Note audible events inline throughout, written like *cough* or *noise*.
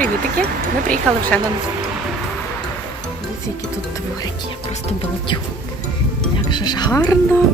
Привітики! Ми приїхали в Шеннон. Дивіться, які тут дворики, я просто балдю. Як же ж гарно.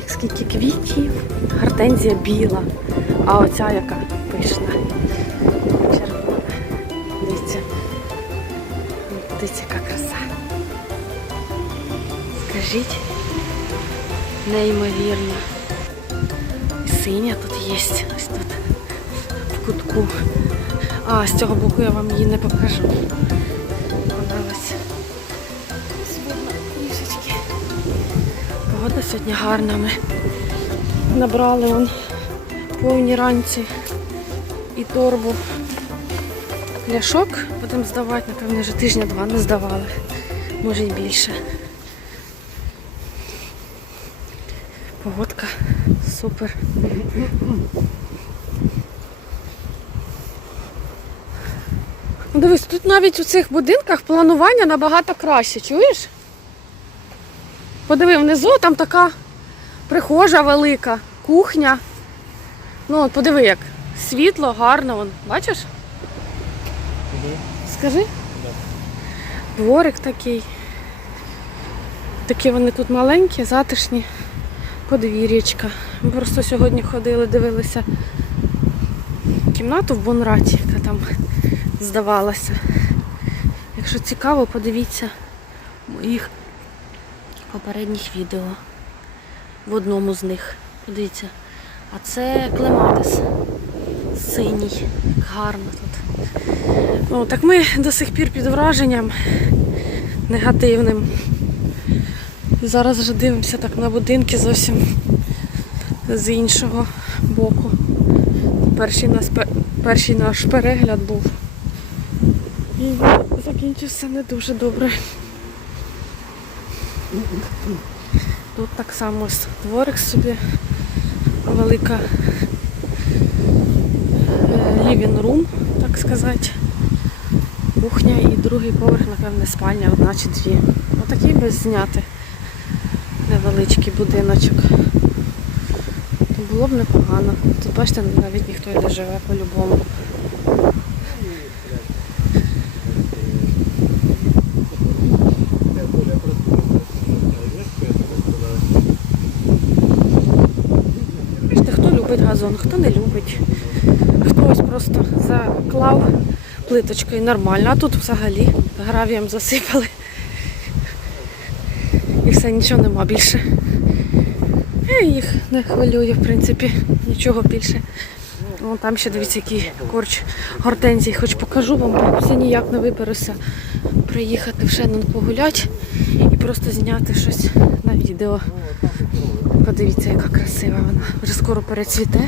Як скільки квітів. Гортензія біла. А оця яка пишна. Червона. Дивіться. Дивіться, яка краса. Скажіть. Неймовірно. І синя тут є. Ось тут. В кутку. А, з цього боку я вам її не покажу. Вона ось трішечки. Погода сьогодні гарна. Ми набрали вон повні ранці і торбу пляшок. Будемо здавати, напевно, вже тижня-два не здавали. Може і більше. Погодка супер. Дивись, тут навіть у цих будинках планування набагато краще, чуєш? Подиви, внизу там така прихожа велика, кухня. Ну, от подиви як. Світло, гарно, вон. бачиш? Скажи? Дворик такий. Такі вони тут маленькі, затишні. Подвір'ячка. Ми просто сьогодні ходили, дивилися кімнату в Бонраті, яка там здавалася. Якщо цікаво, подивіться моїх попередніх відео. В одному з них. Подивіться. А це клематис. Синій. Гарно тут. Ну, так ми до сих пір під враженням негативним. Зараз вже дивимося так на будинки зовсім з іншого боку. Перший наш перегляд був. Закінчився не дуже добре. Тут так само дворик собі велика лівін рум, так сказати. Кухня і другий поверх, напевне, спальня, одна чи дві. Отакий би зняти невеличкий будиночок. То було б непогано. Тут бачите, навіть ніхто і не живе по-любому. Любить газон, хто не любить. Хтось просто заклав плиточкою нормально, а тут взагалі гравієм засипали. І все, нічого нема більше. Я їх не хвилює, в принципі, нічого більше. Вон там ще дивіться, який корч гортензій, хоч покажу вам, бо все ніяк не виберуся приїхати в Шеннон погуляти і просто зняти щось на відео. Подивіться, яка красива вона. Вже скоро перецвіте.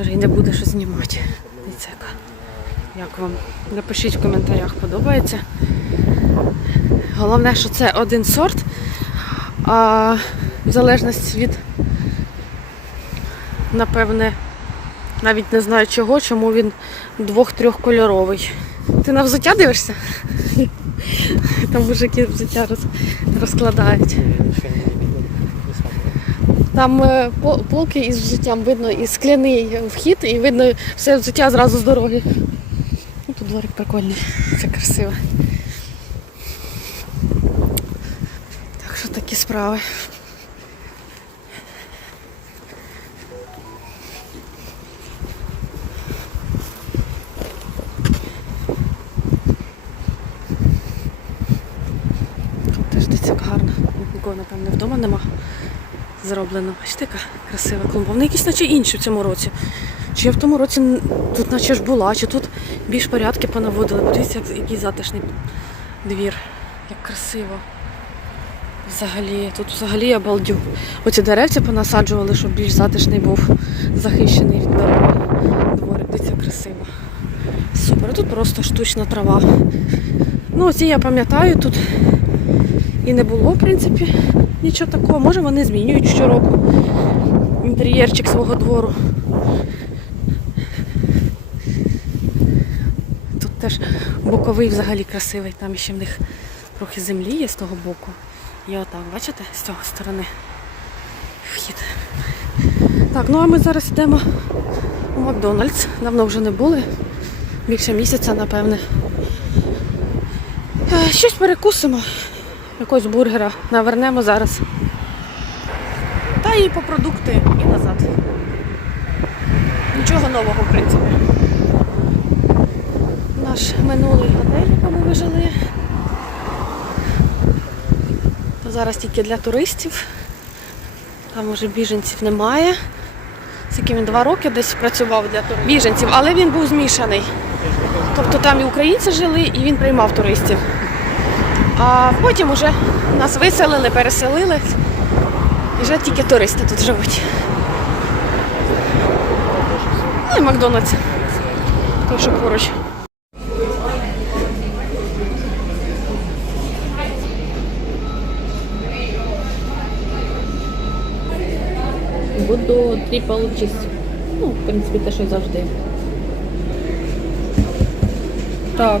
Вже й не буде що знімати. Дивіться, яка. Як вам? Напишіть в коментарях, подобається. Головне, що це один сорт, а в залежності від, напевне, навіть не знаю чого, чому він двох-трьох кольоровий. Ти на взуття дивишся? Там мужики взуття розкладають. Там е, полки із взуттям видно і скляний вхід, і видно все взуття зразу з дороги. Ну, тут дворик прикольний, це красиво. Так що такі справи. Теж дивіться, як гарно. Нікого, напевне, вдома нема. Зроблено. Бачите, яка красива клумба. Вони якісь наче інші в цьому році. Чи я в тому році тут наче ж була, чи тут більш порядки понаводили. Подивіться, який затишний двір. Як красиво. Взагалі, тут взагалі я балдю. Оці деревці понасаджували, щоб більш затишний був захищений від дороги. Дворик, дивіться, красиво. Супер. Тут просто штучна трава. Ну, оці я пам'ятаю, тут і не було, в принципі, нічого такого. Може вони змінюють щороку інтер'єрчик свого двору. Тут теж боковий взагалі красивий, там ще в них трохи землі є з того боку. І отак, бачите, з цього сторони вхід. Так, ну а ми зараз йдемо у Макдональдс. Давно вже не були. Більше місяця, напевне. Е, Щось перекусимо. Якогось бургера навернемо зараз. Та і по продукти і назад. Нічого нового, в принципі. Наш минулий готель, якому ми жили. То зараз тільки для туристів. Там уже біженців немає. Скільки він два роки десь працював для туристів. Біженців, але він був змішаний. Тобто там і українці жили, і він приймав туристів. А потім уже нас виселили, переселили. І вже тільки туристи тут живуть. Ну і Макдональдс. Той, що поруч. Буду трипл чиз. Ну, в принципі, те, що завжди. Так.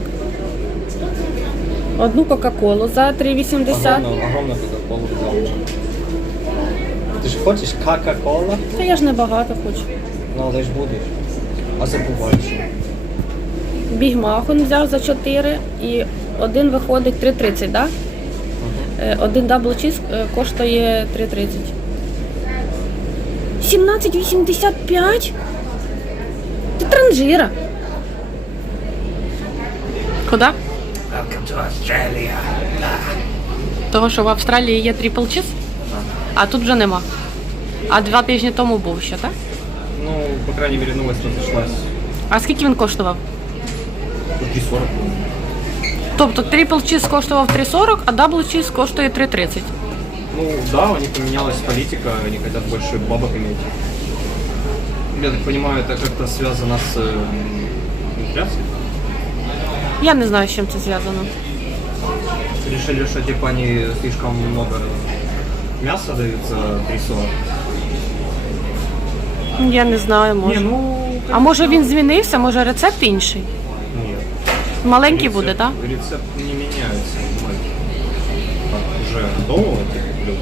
Одну Кока-Колу за 3,80. Огромную, огромную кока-колу взял. Ты же хочешь кока-кола? Та я ж не багато хочу. Ну, але ж будеш. А забуваєш. Бігмах він взяв за 4 і один виходить 3,30, да? Е, Один дабл чіз е, коштує 3,30. 17,85? Ти транжира. Куди? Welcome to Australia. Того, що в Австралії є трипл чіз, а тут вже нема. А два тижні тому був ще, так? Ну, по крайней мере, новость разошлась. А скільки він коштував? 40. Тобто трипл чіз коштував 3,40, а дабл чіз коштує 3,30. Ну, да, у них поменялась политика, они хотят больше бабок иметь. Я так понимаю, это как-то связано с э, инфляцией. Я не знаю, з чим це зв'язано. Решили, что типа они слишком много мяса дают за 3,40. Я не знаю, може. Ну... А може він змінився, може рецепт інший? Нет. Маленький Рецепт- буде, так? Рецепт не меняется. понимаете. Так, уже готового типа блюда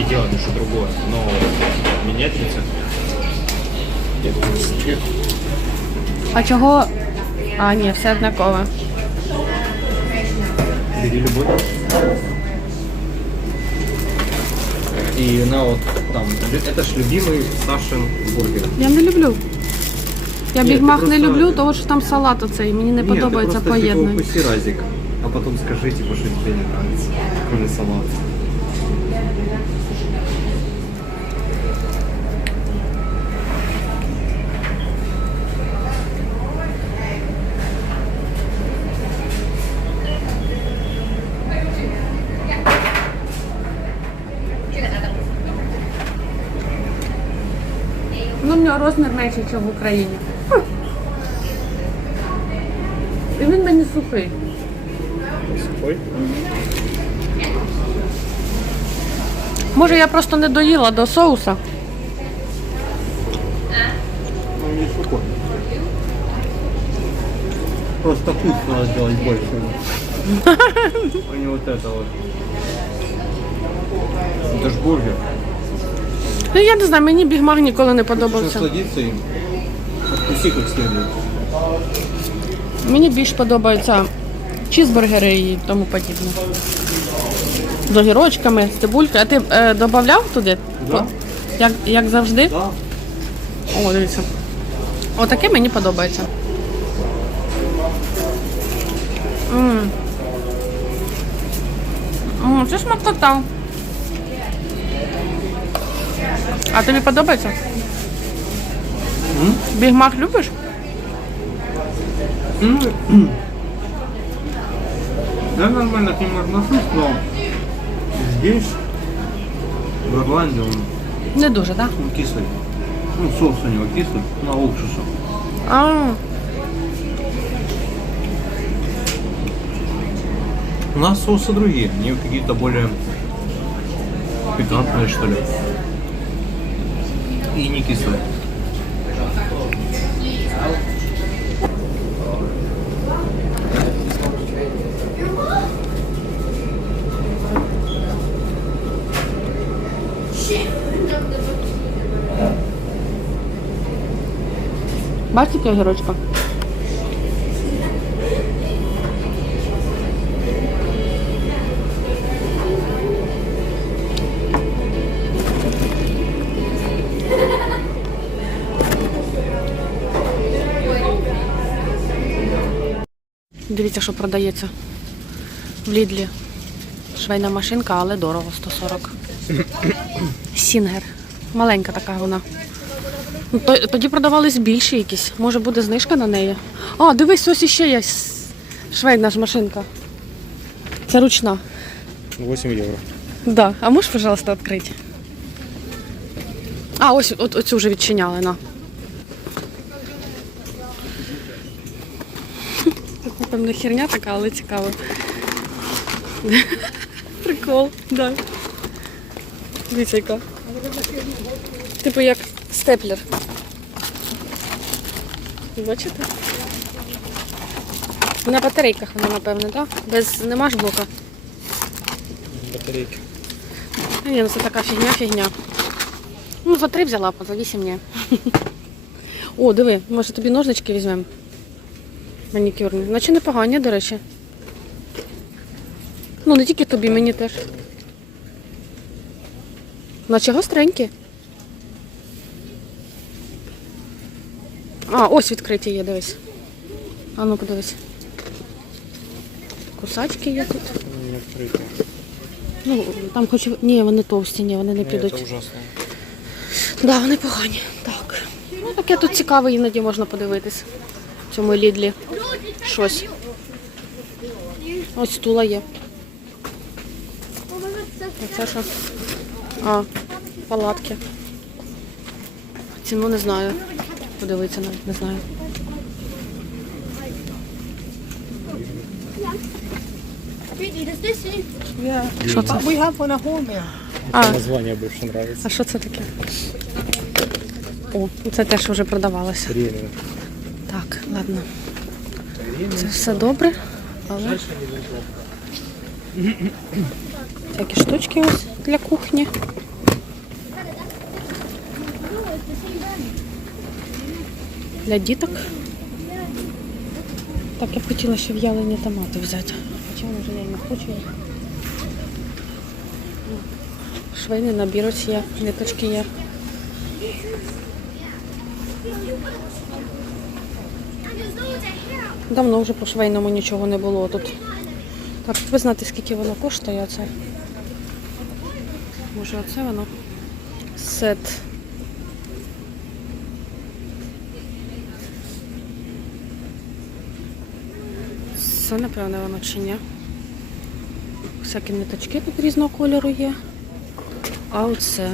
и делать что другое. Но менять рецепт. А чого? А, ні, все однакове. Бери любой. И на вот там, это ж любимый Сашин бургер. Я не люблю. Я Ні, бігмах ти не просто- люблю, тому що там салат оцей. Мені не подобається Нет, ты просто типа поєднання. укуси разик, а потом скажи, типа, что тебе не нравится, кроме салата. Ну, в нього розмір менший, ніж в Україні. І він мені сухий. Сухой? Може, я просто не доїла до соуса. Ну, не сухой. Просто вкус надо сделать больше. *laughs* А не вот это вот. Это ж бургер. Ну, я не знаю, мені бігмах ніколи не подобався. им? Откуси. Мені більш подобаються чізбургери і тому подібне. З огірочками, з цибулькою. А ти е, додавав туди? Да. Як, як завжди? Да. О, дивіться. Отаке мені подобається. М. М, Це смакота. А тобі подобається? Бігмак любиш? *clears throat* Да, нормально к нему отношусь, но здесь, в Ирландии, он, Не дуже, так? он кислый. Ну, соус у него кислый, на уксусу. А, У нас соусы другие, они какие-то более пикантные, что ли. И не кислые. Бачите огірочка? Дивіться, що продається в Лідлі. Швейна машинка, але дорого 140. Сінгер. Маленька така вона. Ну, Тоді продавались більші якісь. Може буде знижка на неї. А, дивись, ось іще є швейна ж машинка. Це ручна. 8 евро. Да. А можеш, пожалуйста, відкрити? А, ось оцю вже відчиняли, на. Напевно, херня така, але цікаво. Прикол, да. Дивіться, яка. Типу як степлер. Бачите? На батарейках вона, напевно, так? Без нема ж блока. Батарейки. Та Ні, ну це така фігня, фігня. Ну, за три взяла, а за вісім ні. О, диви, може тобі ножнички візьмемо? Манікюрні. Наче непогані, до речі. Ну, не тільки тобі, мені теж. Наче гостренькі. А, ось відкриті є, дивись. А ну подивись. Кусачки є тут. Не открыто. Ну, там хоч. Ні, вони товсті, ні, вони не підуть. это ужасно. Да, вони погані. Так. Ну, таке тут цікаве іноді можна подивитись. В цьому лідлі. Щось. Ось стула є. А це що? А, палатки. Ціну не знаю. Подивитися навіть не знаю. Що це? А, Название больше нравится. а що це таке? О, це теж вже продавалося. Так, ладно. Це все добре, але всякі штучки ось для кухні. Для діток. Так, я б хотіла ще в'ялені томати взяти. Хоча може я не хочу їх. Швейний набір ось є, ниточки є. Давно вже по швейному нічого не було тут. Так, ви знаєте, скільки воно коштує оце? Може оце воно? Сет. Це, напевно, воно чи ні. Всякі ниточки тут різного кольору є. А оце.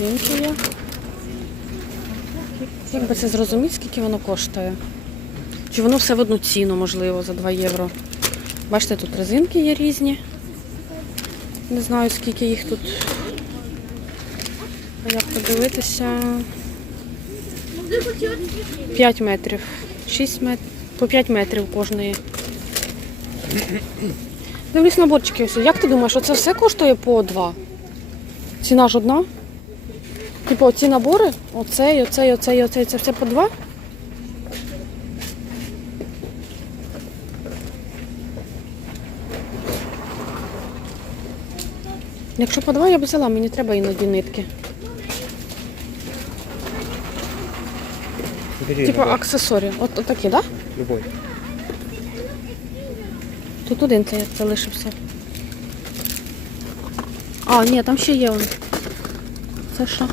Резинки є. Як би це зрозуміти, скільки воно коштує? Чи воно все в одну ціну, можливо, за 2 євро? Бачите, тут резинки є різні. Не знаю, скільки їх тут. А як подивитися? 5 метрів. 6 метрів. По 5 метрів кожної. Дивлюсь наборчики ось. Як ти думаєш, оце все коштує по 2? Ціна ж одна? Типу, оці набори, оцей, оцей, оцей, оцей, це все по два? Якщо по два, я б взяла, мені треба іноді нитки. Типу аксесорі. От, от такі, так? Да? Любой. Тут один це залишився. А, ні, там ще є. Це що?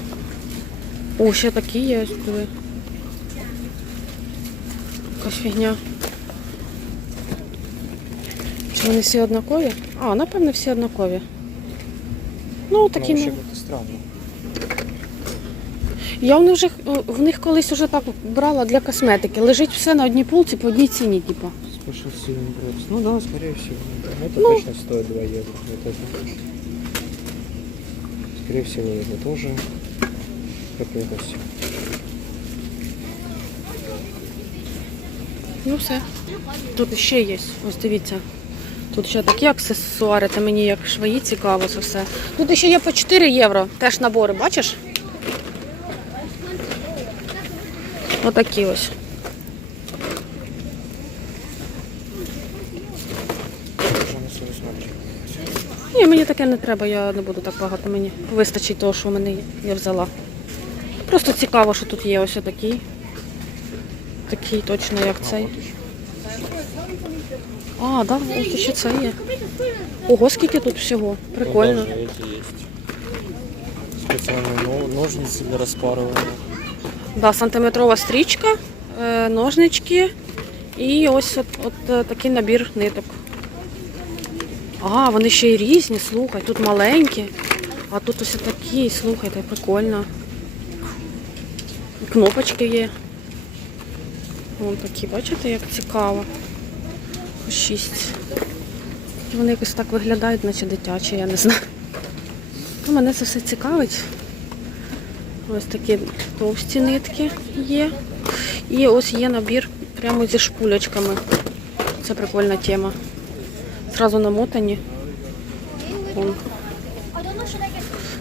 О, ще такі є, ось диви. Якась фігня. Чи вони всі однакові? А, напевно, всі однакові. Ну, такі ну, не. вообще как-то странно. Я в них, вже, в них колись уже так брала для косметики. Лежить все на одній полці по одній ціні, типу. Special Sealing Drops. Ну да, скорее всего. Это Ну. точно стоит 2 евро. Вот это. Скорее всего, это тоже. Все. Ну все. Тут ще є. Ось дивіться. Тут ще такі аксесуари, це мені як швеї цікаво це все. Тут ще є по 4 євро, теж набори, бачиш? Отакі ось. Ні, мені таке не треба, я не буду так багато. Мені вистачить того, що в мене. Я взяла. Просто цікаво, що тут є ось такий. Такий точно, як цей. А, да, ось ще це є. Ого, скільки тут всього. Прикольно. Даже эти есть. Специальные но- ножницы для распарывания. Да, сантиметрова стрічка, е, ножнички і ось от, от е, такий набір ниток. А, вони ще й різні, слухай, тут маленькі, а тут ось такі, слухайте, прикольно. Кнопочки є. Вон такі, бачите, як цікаво. Шість. Вони якось так виглядають, наче дитячі, я не знаю. Ну, мене це все цікавить. Ось такі товсті нитки є. І ось є набір прямо зі шпулечками. Це прикольна тема. Зразу намотані. Вон.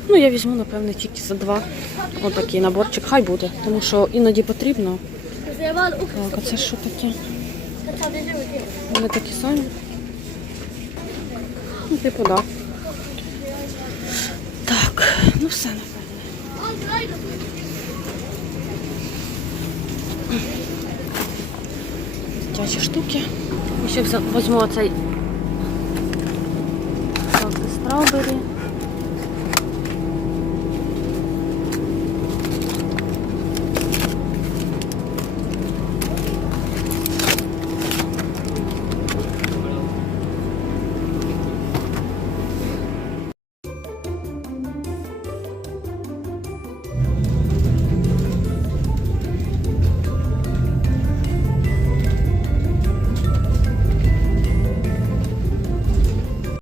Ну, я візьму, напевне, тільки за два. Отакий наборчик. Хай буде, тому що іноді потрібно. Так, а це що таке? Вони такі самі. Ну, типу, да. Так, ну все, напевне. Дитячі штуки. І ще візьму оцей так, страубері.